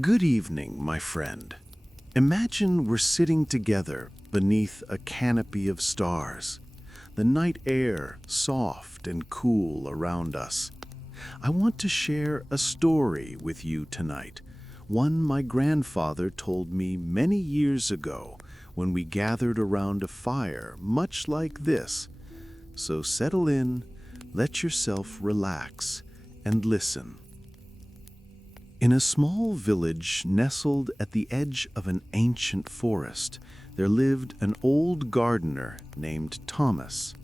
Good evening, my friend. Imagine we're sitting together beneath a canopy of stars, the night air soft and cool around us. I want to share a story with you tonight, one my grandfather told me many years ago when we gathered around a fire much like this. So settle in, let yourself relax, and listen. In a small village nestled at the edge of an ancient forest, there lived an old gardener named Thomas.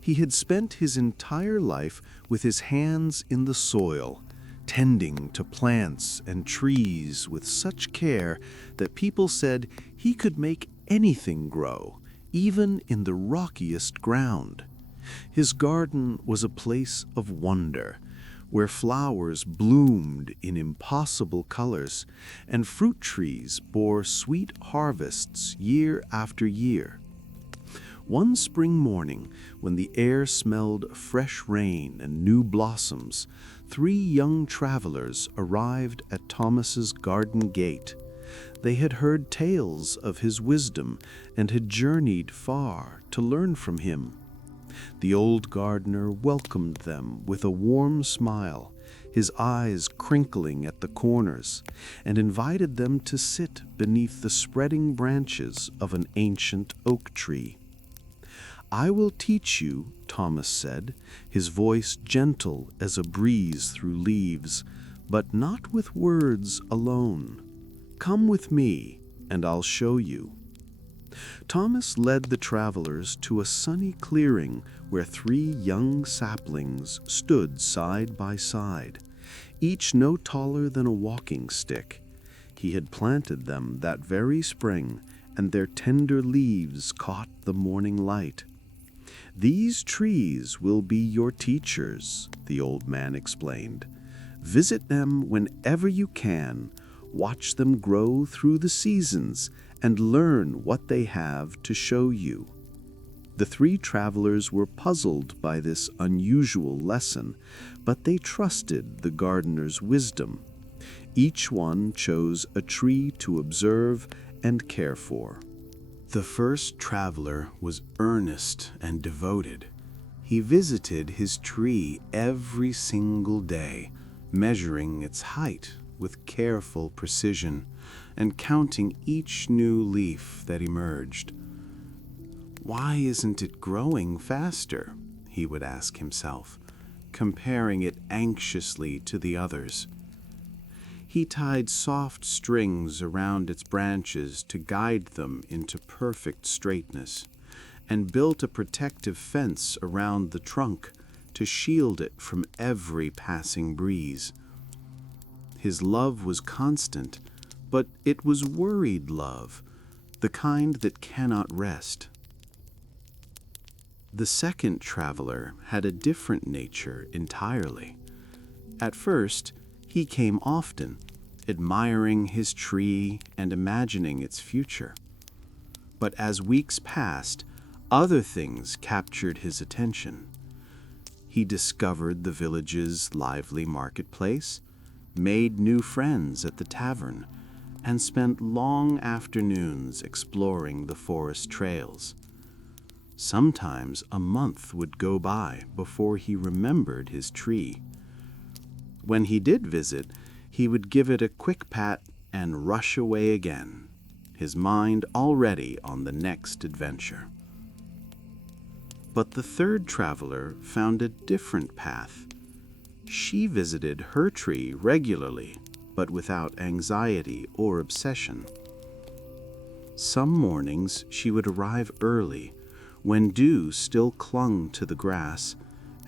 He had spent his entire life with his hands in the soil, tending to plants and trees with such care that people said he could make anything grow, even in the rockiest ground. His garden was a place of wonder, where flowers bloomed in impossible colors and fruit trees bore sweet harvests year after year. One spring morning, when the air smelled fresh rain and new blossoms, three young travelers arrived at Thomas's garden gate. They had heard tales of his wisdom and had journeyed far to learn from him. The old gardener welcomed them with a warm smile, his eyes crinkling at the corners, and invited them to sit beneath the spreading branches of an ancient oak tree. "I will teach you," Thomas said, his voice gentle as a breeze through leaves, "but not with words alone. Come with me, and I'll show you." Thomas led the travelers to a sunny clearing where three young saplings stood side by side, each no taller than a walking stick. He had planted them that very spring, and their tender leaves caught the morning light. "These trees will be your teachers," the old man explained. "Visit them whenever you can, watch them grow through the seasons, and learn what they have to show you." The three travelers were puzzled by this unusual lesson, but they trusted the gardener's wisdom. Each one chose a tree to observe and care for. The first traveler was earnest and devoted. He visited his tree every single day, measuring its height with careful precision and counting each new leaf that emerged. "Why isn't it growing faster?" he would ask himself, comparing it anxiously to the others. He tied soft strings around its branches to guide them into perfect straightness, and built a protective fence around the trunk to shield it from every passing breeze. His love was constant, but it was worried love, the kind that cannot rest. The second traveler had a different nature entirely. At first, he came often, admiring his tree and imagining its future. But as weeks passed, other things captured his attention. He discovered the village's lively marketplace, made new friends at the tavern, and spent long afternoons exploring the forest trails. Sometimes a month would go by before he remembered his tree. When he did visit, he would give it a quick pat and rush away again, his mind already on the next adventure. But the third traveler found a different path. She visited her tree regularly, but without anxiety or obsession. Some mornings she would arrive early, when dew still clung to the grass,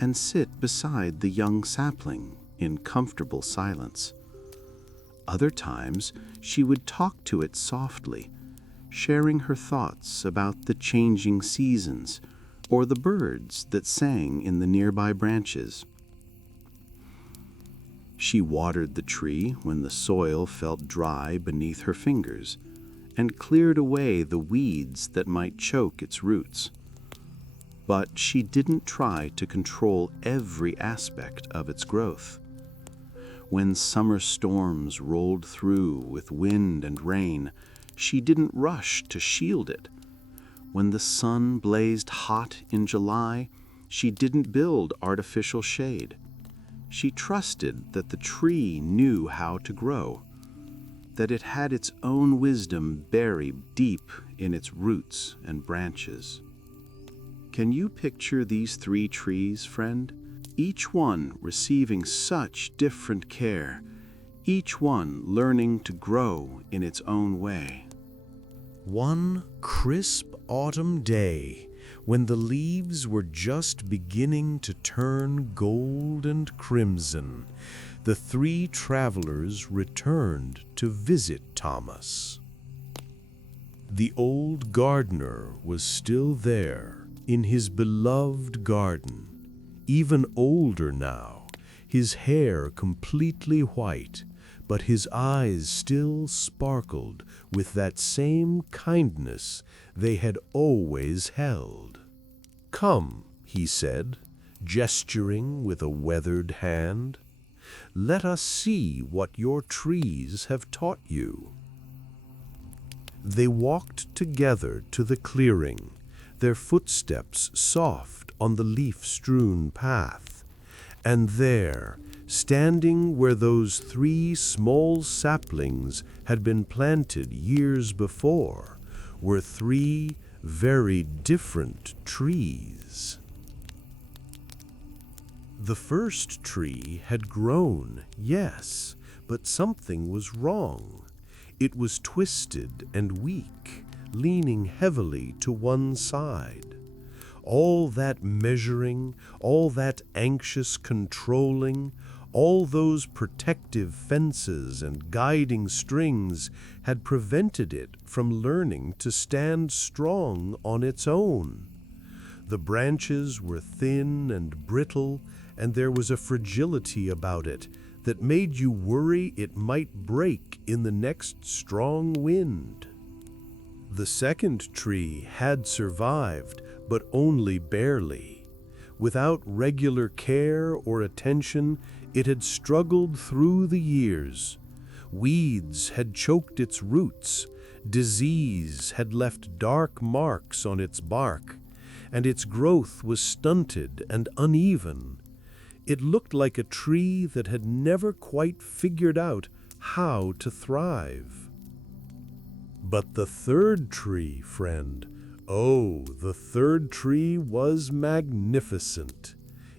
and sit beside the young sapling in comfortable silence. Other times she would talk to it softly, sharing her thoughts about the changing seasons or the birds that sang in the nearby branches. She watered the tree when the soil felt dry beneath her fingers, and cleared away the weeds that might choke its roots. But she didn't try to control every aspect of its growth. When summer storms rolled through with wind and rain, she didn't rush to shield it. When the sun blazed hot in July, she didn't build artificial shade. She trusted that the tree knew how to grow, that it had its own wisdom buried deep in its roots and branches. Can you picture these 3 trees, friend? Each one receiving such different care, each one learning to grow in its own way. One crisp autumn day, when the leaves were just beginning to turn gold and crimson, the 3 travelers returned to visit Thomas. The old gardener was still there in his beloved garden, even older now, his hair completely white, but his eyes still sparkled with that same kindness they had always held. "Come," he said, gesturing with a weathered hand, "let us see what your trees have taught you." They walked together to the clearing, their footsteps soft on the leaf-strewn path, and there, standing where those 3 small saplings had been planted years before, were 3 very different trees. The first tree had grown, yes, but something was wrong. It was twisted and weak, leaning heavily to one side. All that measuring, all that anxious controlling, all those protective fences and guiding strings had prevented it from learning to stand strong on its own. The branches were thin and brittle, and there was a fragility about it that made you worry it might break in the next strong wind. The second tree had survived, but only barely. Without regular care or attention, it had struggled through the years. Weeds had choked its roots, disease had left dark marks on its bark, and its growth was stunted and uneven. It looked like a tree that had never quite figured out how to thrive. But the third tree, friend, oh, the third tree was magnificent.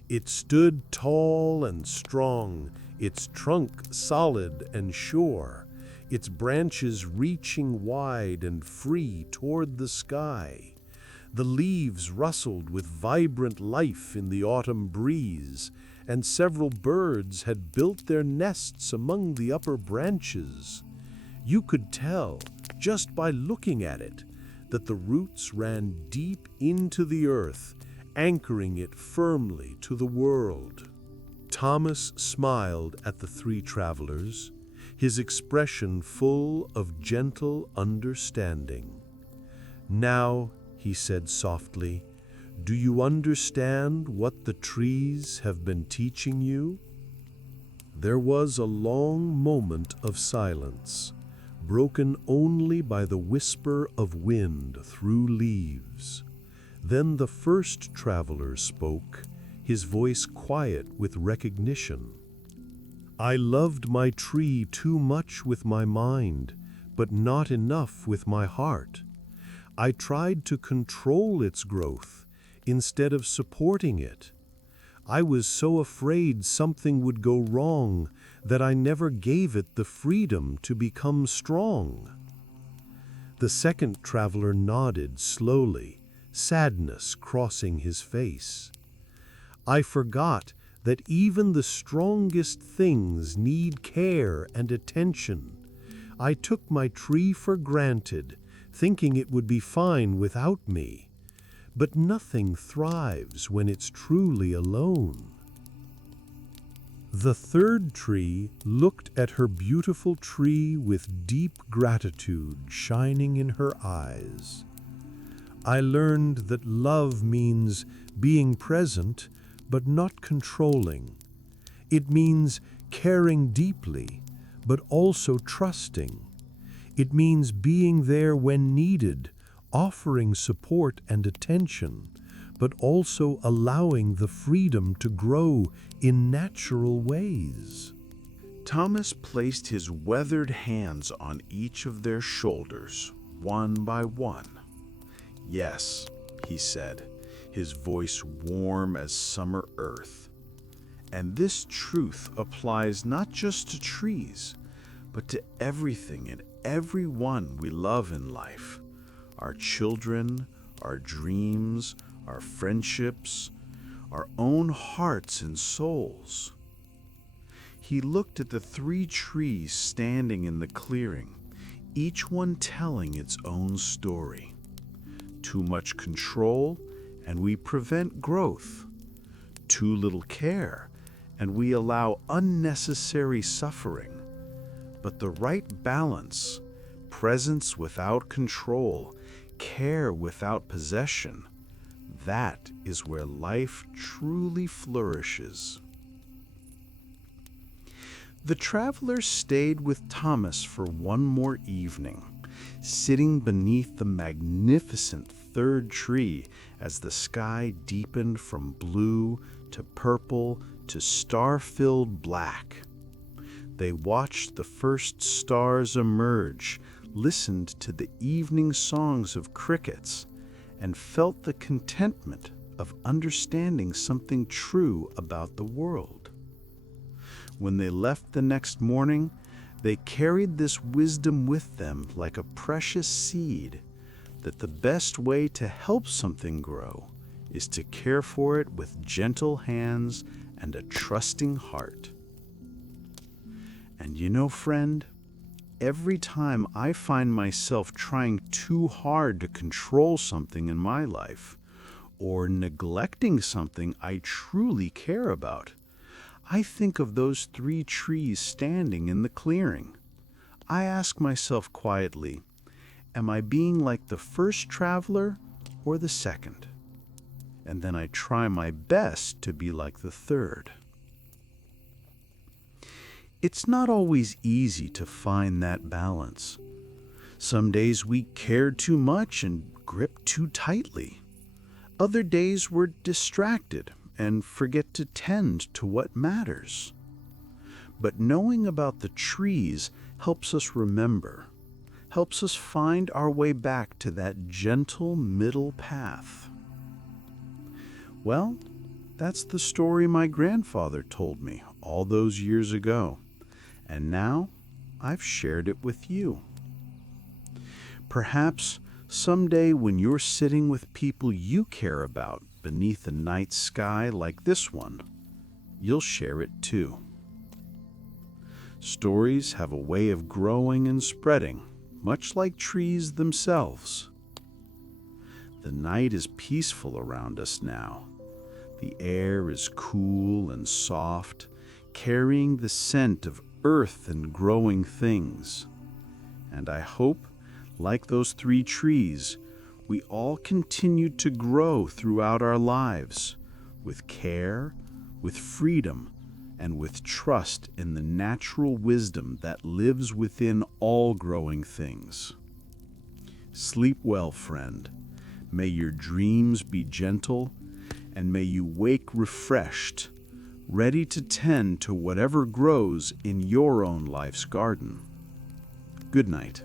It stood tall and strong, its trunk solid and sure, its branches reaching wide and free toward the sky. The leaves rustled with vibrant life in the autumn breeze, and several birds had built their nests among the upper branches. You could tell, just by looking at it, that the roots ran deep into the earth, anchoring it firmly to the world. Thomas smiled at the 3 travelers, his expression full of gentle understanding. "Now," he said softly, "do you understand what the trees have been teaching you?" There was a long moment of silence, broken only by the whisper of wind through leaves. Then the first traveler spoke, his voice quiet with recognition. "I loved my tree too much with my mind, but not enough with my heart. I tried to control its growth instead of supporting it. I was so afraid something would go wrong that I never gave it the freedom to become strong." The second traveler nodded slowly, sadness crossing his face. "I forgot that even the strongest things need care and attention. I took my tree for granted, thinking it would be fine without me. But nothing thrives when it's truly alone." The third tree looked at her beautiful tree with deep gratitude shining in her eyes. "I learned that love means being present, but not controlling. It means caring deeply, but also trusting. It means being there when needed, offering support and attention, but also allowing the freedom to grow in natural ways. Thomas placed his weathered hands on each of their shoulders, one by one. "Yes," he said, his voice warm as summer earth. And this truth applies not just to trees, but to everything and everyone we love in life. Our children, our dreams, our friendships, our own hearts and souls. He looked at the 3 trees standing in the clearing, each one telling its own story. Too much control, and we prevent growth. Too little care, and we allow unnecessary suffering. But the right balance, presence without control, care without possession, that is where life truly flourishes. The travelers stayed with Thomas for one more evening, sitting beneath the magnificent 3rd tree as the sky deepened from blue to purple to star-filled black. They watched the first stars emerge, listened to the evening songs of crickets, and felt the contentment of understanding something true about the world. When they left the next morning, they carried this wisdom with them like a precious seed, that the best way to help something grow is to care for it with gentle hands and a trusting heart. And you know, friend, every time I find myself trying too hard to control something in my life, or neglecting something I truly care about, I think of those 3 trees standing in the clearing. I ask myself quietly, am I being like the first traveler or the second? And then I try my best to be like the third. It's not always easy to find that balance. Some days we care too much and grip too tightly. Other days we're distracted and forget to tend to what matters. But knowing about the trees helps us remember, helps us find our way back to that gentle middle path. Well, that's the story my grandfather told me all those years ago, and now I've shared it with you. Perhaps someday when you're sitting with people you care about beneath a night sky like this one, you'll share it too. Stories have a way of growing and spreading, much like trees themselves. The night is peaceful around us now. The air is cool and soft, carrying the scent of earth and growing things. And I hope, like those 3 trees, we all continue to grow throughout our lives, with care, with freedom, and with trust in the natural wisdom that lives within all growing things. Sleep well, friend. May your dreams be gentle, and may you wake refreshed, ready to tend to whatever grows in your own life's garden. Good night.